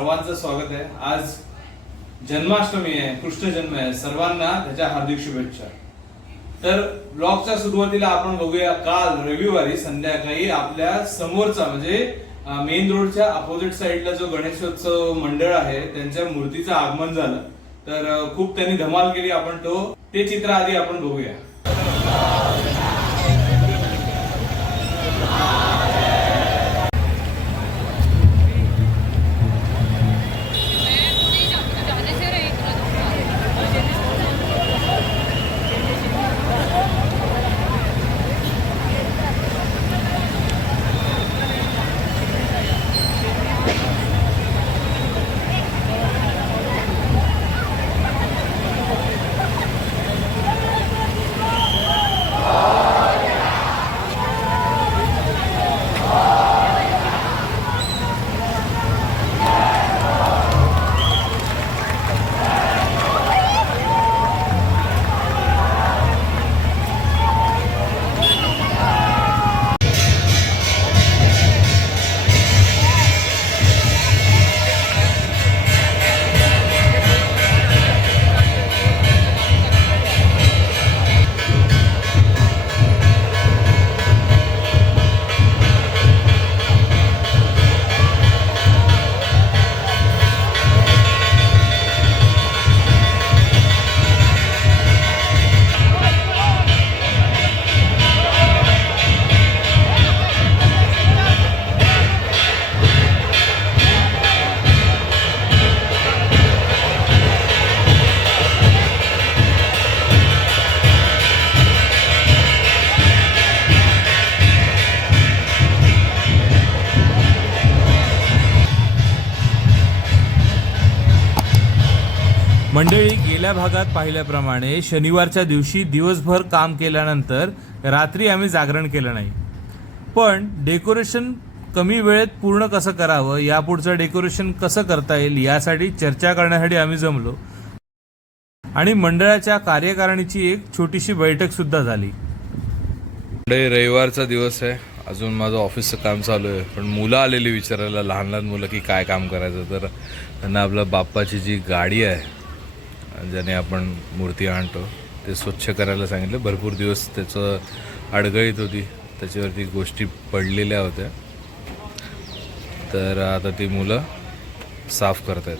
सर्वांचं स्वागत आहे. आज जन्माष्टमी आहे कृष्ण जन्म आहे. सर्वांना त्याच्या हार्दिक शुभेच्छा. तर ब्लॉगच्या सुरुवातीला आपण बघूया काल रविवारी संध्याकाळी आपल्या समोरचा म्हणजे मेन रोडच्या अपोजिट साईडला जो गणेशोत्सव मंडळ आहे त्यांच्या मूर्तीचं आगमन झालं. तर खूप त्यांनी धमाल केली आपण तो ते चित्र आधी आपण बघूया. मंडळी गेल्या भागात पाहिल्याप्रमाणे शनिवारच्या दिवशी दिवसभर काम केल्यानंतर रात्री आम्ही जागरण केलं नाही. पण डेकोरेशन कमी वेळेत पूर्ण कसं करावं यापुढचं डेकोरेशन कसं करता येईल यासाठी चर्चा करण्यासाठी आम्ही जमलो. आणि मंडळाच्या कार्यकारिणीची एक छोटीशी बैठक सुद्धा झाली. मंडळी रविवारचा दिवस आहे. अजून माझं ऑफिसचं काम चालू आहे. पण मुलं आलेली विचारायला लहान लहान मुलं की काय काम करायचं? तर त्यांना आपलं बाप्पाची जी गाडी आहे ज्याने आपण मूर्ती आणतो ते स्वच्छ करायला सांगितलं. भरपूर दिवस त्याचं अडगळीत होती. त्याच्यावरती गोष्टी पडलेल्या होत्या. तर आता ती मुलं साफ करतायत.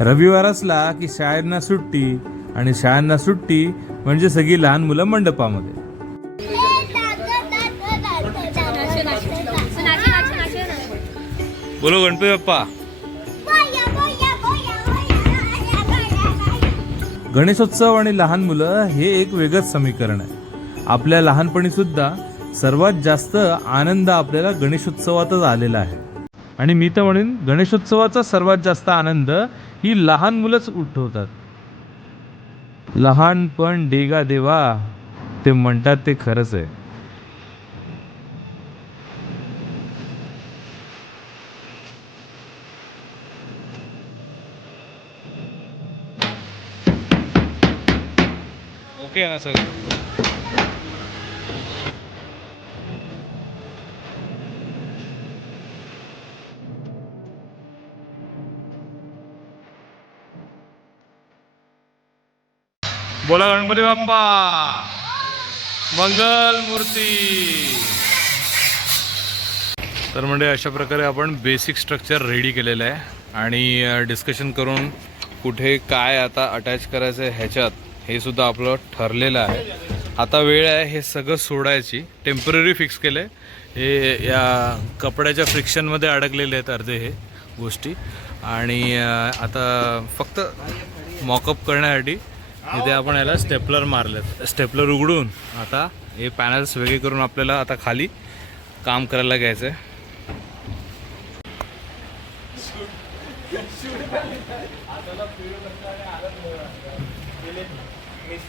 रविवार असला की शाळांना सुट्टी आणि शाळांना सुट्टी म्हणजे सगळी लहान मुलं मंडपामध्ये. बोलो गणपती बाप्पा. गणेशोत्सव आणि लहान मुलं हे एक वेगळंच समीकरण आहे. आपल्या लहानपणी सुद्धा सर्वात जास्त आनंद आपल्याला गणेशोत्सवातच आलेला आहे. आणि मी तर म्हणेन गणेशोत्सवाचा सर्वात जास्त आनंद ही लहान मुलंच उठवतात. लहानपण देगा देवा ते म्हणतात ते खरंच आहे. ओके ना सर? बोला गणपती बाप्पा. मंगल मूर्ती. तर म्हणजे अशा प्रकारे आपण बेसिक स्ट्रक्चर रेडी केलेलं आहे आणि डिस्कशन करून कुठे काय आता अटॅच करायचं आहे ह्याच्यात हे सुद्धा आपलं ठरलेलं आहे. आता वेळ आहे हे सगळं सोडायची. टेंपररी फिक्स केलं आहे हे या कपड्याच्या फ्रिक्शनमध्ये अडकलेले आहेत अर्धे हे गोष्टी. आणि आता फक्त मॉकअप करण्यासाठी इथे आपण याला स्टेपलर मारलेत. स्टेपलर उघडून आता हे पॅनल्स वेगळे करून आपल्याला आता खाली काम करायला घ्यायचं आहे बस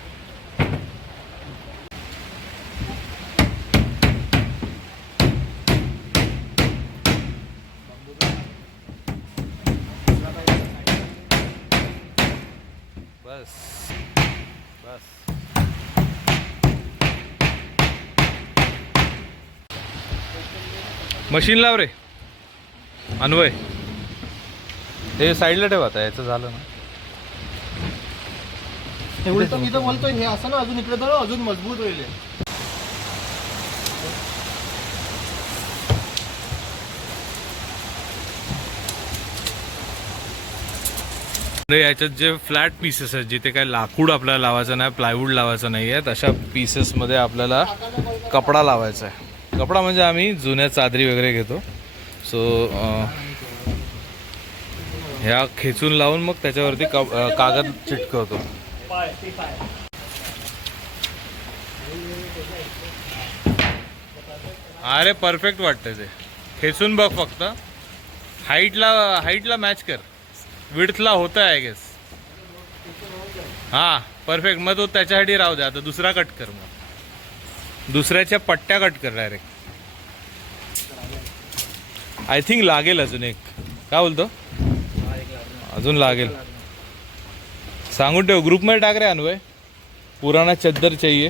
बस. मशीन लाव रे. अन्वय. हे साईडला ठेवा आता याचं झालं ना. हे तर मी तर बोलतोय हे असं ना अजून इकडे तर अजून मजबूत होईल हे. म्हणजे याच्यात जे फ्लॅट पीसेस आहेत जिथे काय लाकूड आपल्याला लावायचं नाही प्लायवूड लावायचं नाही आहे तशा पीसेसमध्ये आपल्याला कपडा लावायचा आहे. कपडा म्हणजे आम्ही जुन्या चादरी वगैरे घेतो. सो ह्या खेचून लावून मग त्याच्यावरती अं, कागद चिटकवतो. अरे परफेक्ट वाटतं ते. खेचून बघ फक्त. हाईटला हाईटला मॅच कर. विडथला होतं आय गेस हां परफेक्ट मग तो त्याच्यासाठी राहू दे. आता दुसरा कट कर मग. दुसऱ्याच्या पट्ट्या कट कर डायरेक्ट आय थिंक लागेल अजून एक. काय बोलतो? अजून लागेल. सांगून ठेव ग्रुपमध्ये टाक रे अन्वय. पुराणा चद्दर चाहिए.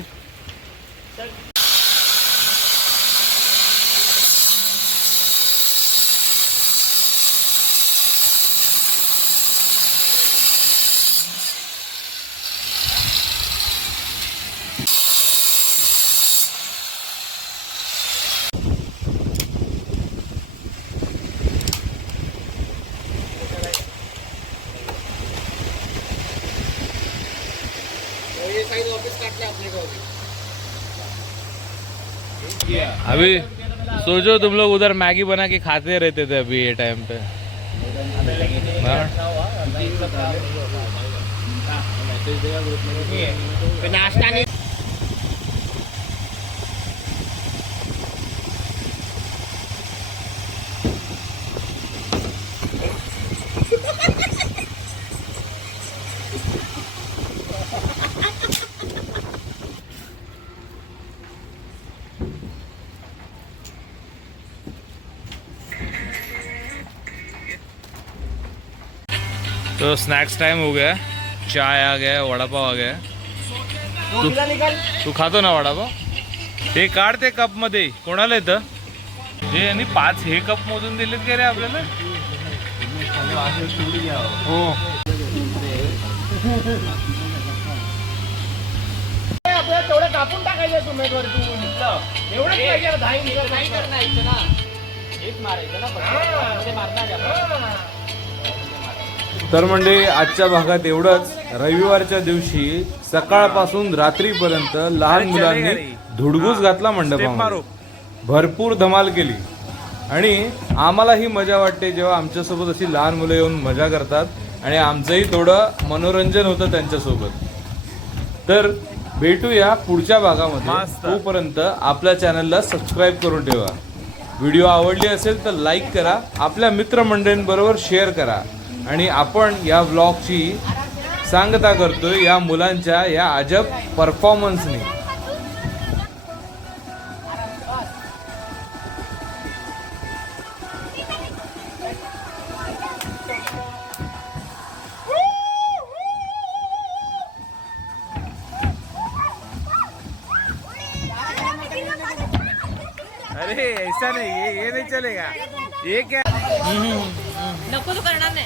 अभी सोचो तुम लोग उधर मैगी बना के खाते रहते थे अभी ये टाइम पे हाँ? नाश्ता नाही तो स्नॅक्स टाइम हो गया चाय आ गया वड़ा पाव आ गया। निघाल तू खातो ना वडापाव काढ ते कपमध्ये कोणाला येतं? जे यांनी पाच हे कप मोजून दिलेत का रे आपल्याला? हो. तेवढं कापून टाकायचं करायचं ना. मारायचं. मारणार. तर म्हणजे आजच्या भागात एवढंच. रविवारच्या दिवशी सकाळपासून रात्रीपर्यंत लहान मुलांनी धुडगूस घातला मंडपामध्ये. भरपूर धमाल केली. आणि आम्हालाही मजा वाटते जेव्हा आमच्यासोबत अशी लहान मुलं येऊन मजा करतात आणि आमचंही थोडं मनोरंजन होतं त्यांच्यासोबत. तर भेटूया पुढच्या भागामध्ये. तोपर्यंत आपल्या चॅनलला सबस्क्राईब करून ठेवा. व्हिडिओ आवडली असेल तर लाईक करा. आपल्या मित्रमंडळींबरोबर शेअर करा. आणि आपण या व्लॉगची सांगता करतोय या मुलांच्या या अजब परफॉर्मन्सनी अरे ऐसा नाही ये ये नहीं चलेगा। ये क्या नको तू करणार नाही.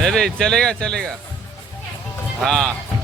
नहीं नहीं चलेगा चलेगा। हाँ।